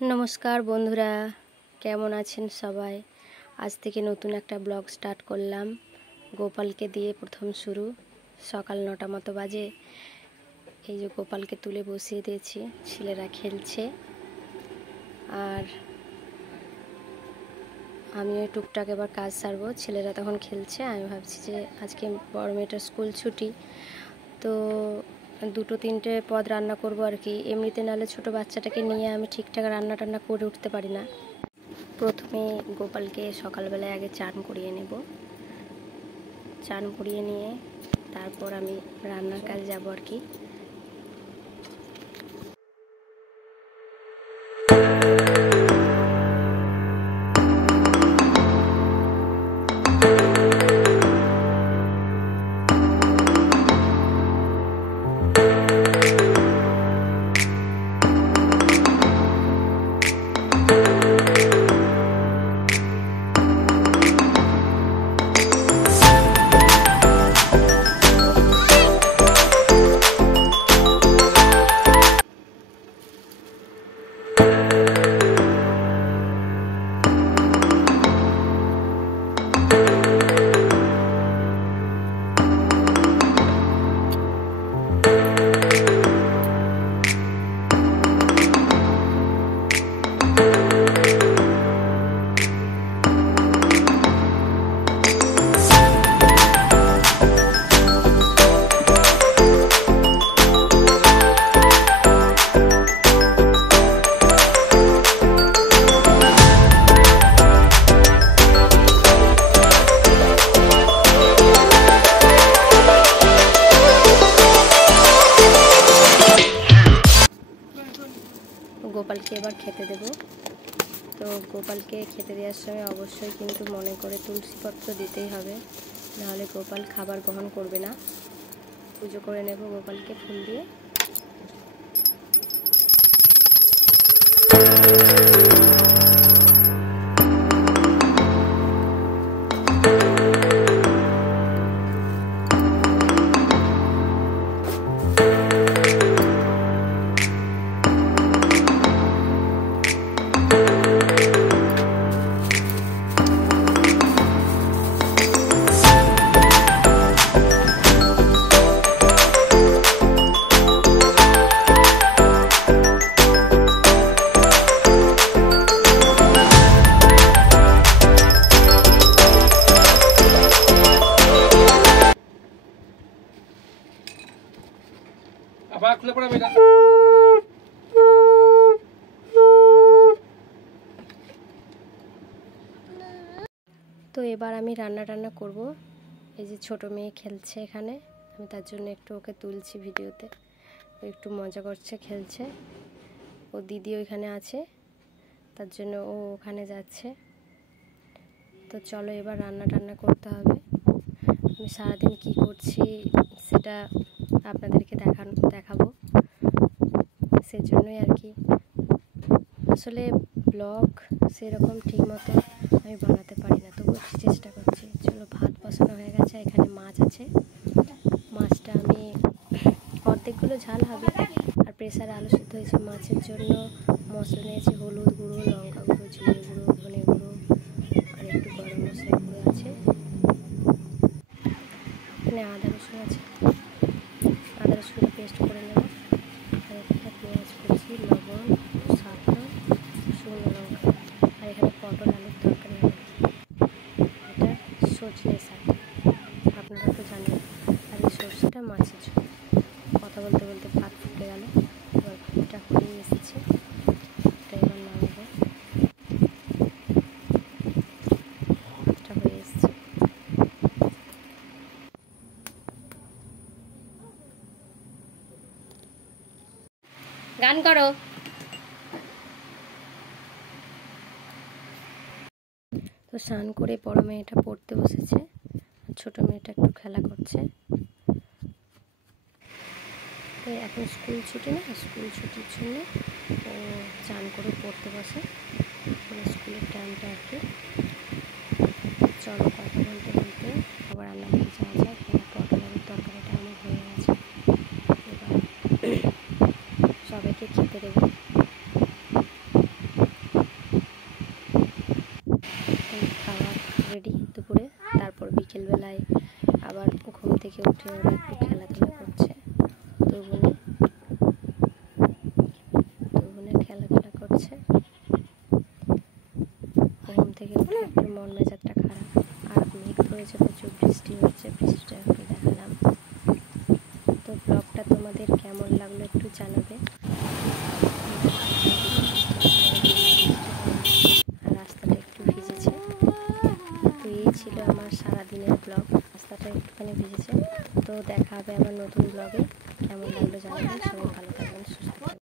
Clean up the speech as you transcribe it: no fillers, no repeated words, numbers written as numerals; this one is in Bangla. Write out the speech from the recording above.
नमस्कार बंधुरा केमन आছেন सबाई। आज থেকে नतून एक ब्लग स्टार्ट करलाम। गोपाल के दिए प्रथम शुरू। सकाल 9टा मतो बाजे। এই যে গোপালকে তুলে বসিয়ে দিয়েছি, ছেলেরা খেলছে আর আমিও টুকটাক এবার কাজ সারবো। ছেলেরা তখন খেলছে, আমি ভাবছি যে আজকে বড় মেয়েটার স্কুল ছুটি, তো দুটো তিনটে পদ রান্না করব আর কি। এমনিতে নালে ছোটো বাচ্চাটাকে নিয়ে আমি ঠিকঠাক রান্না টান্না করে উঠতে পারি না। প্রথমে গোপালকে সকালবেলায় আগে চান করিয়ে নেব। চান করিয়ে নিয়ে তারপর আমি রান্নার কাজ যাব আর কি। গোপালকে এবার খেতে দেব। তো গোপালকে খেতে দেওয়ার সময় অবশ্যই কিন্তু মনে করে তুলসীপত্র দিতেই হবে, নাহলে গোপাল খাবার গ্রহণ করবে না। পুজো করে নেব গোপালকে ফুল দিয়ে। তো এবার আমি রান্না টান্না করব। এই যে ছোট মেয়ে খেলছে এখানে, আমি তার জন্য একটু ওকে তুলছি ভিডিওতে। ও একটু মজা করছে, খেলছে। ও দিদি ওইখানে আছে, তার জন্য ও ওখানে যাচ্ছে। তো চলো এবার রান্না টান্না করতে হবে। আমি সারাদিন কি করছি সেটা আপনাদেরকে দেখাবো। সেজন্যই আর কি। আসলে ব্লগ সেরকম ঠিক মতো আমি বানাতে পারি না, তবুও চেষ্টা করছি। চলো, ভাত বসানো হয়ে গেছে, এখানে মাছ আছে। মাছটা আমি অর্ধেকগুলো ঝাল হবে, আর প্রেসারে আলু সিদ্ধ হয়েছে। মাছের জন্য মশলা নিয়েছি, হলুদ গুঁড়ো, লঙ্কা গুঁড়ো, জিরে গুঁড়ো, ধনে গুঁড়ো আর একটু গরম মশলা গুঁড়ো আছে। এখানে আদা রসুন আছে, আদা রসুনটা পেস্ট করে নেব। আর এখানে পেঁয়াজ কুচি, লবণ, সাদা, শুকনো লঙ্কা, আর এখানে পটল আলুর তরকারি হবে। এটা সজনে শাক, আপনারা তো জানেন। আর এই সর্ষেটা মাছের ঝোল। কথা বলতে বলতে ভাত ফুটে গেল। এবার ভাতটা হয়ে এসেছে, এটা এবার নামাবো। ভাতটা হয়ে এসেছে। গান করো। তো স্নান করে বড় মেয়েটা পড়তে বসেছে, আর ছোট মেয়েটা একটু খেলা করছে। তো এখন স্কুল ছুটি না, স্কুল ছুটির জন্য ও চান করে পড়তে বসে, মানে স্কুলের টাইমটা আর কি। চলো কথা বলতে বলতে আবার রান্নাঘরে যাওয়া যায়। এখানে পটল আলুর তরকারিটা আমার হয়ে গেছে। এবার সবাইকে খেতে দেবো। ওরা একটু খেলাধুলা করছে। দুগুনে খেলাধুলা করছে। ঘুম থেকে উঠে একটু মন মেজাজটা খারাপ, আর মেঘ হয়েছে, প্রচুর বৃষ্টি হচ্ছে, বৃষ্টিটা একটু দেখালাম। তো ব্লগটা তোমাদের কেমন লাগলো একটু জানাবে। আর রাস্তাটা একটু ভিজেছে। তো এই ছিল আমার সারাদিনের ব্লগ। রাস্তাটা একটুখানি ভিজেছে। তো দেখা হবে আবার নতুন ব্লগে। কেমন লাগলো জানাবেন। সবাই ভালো থাকবেন, সুস্থ থাকবেন।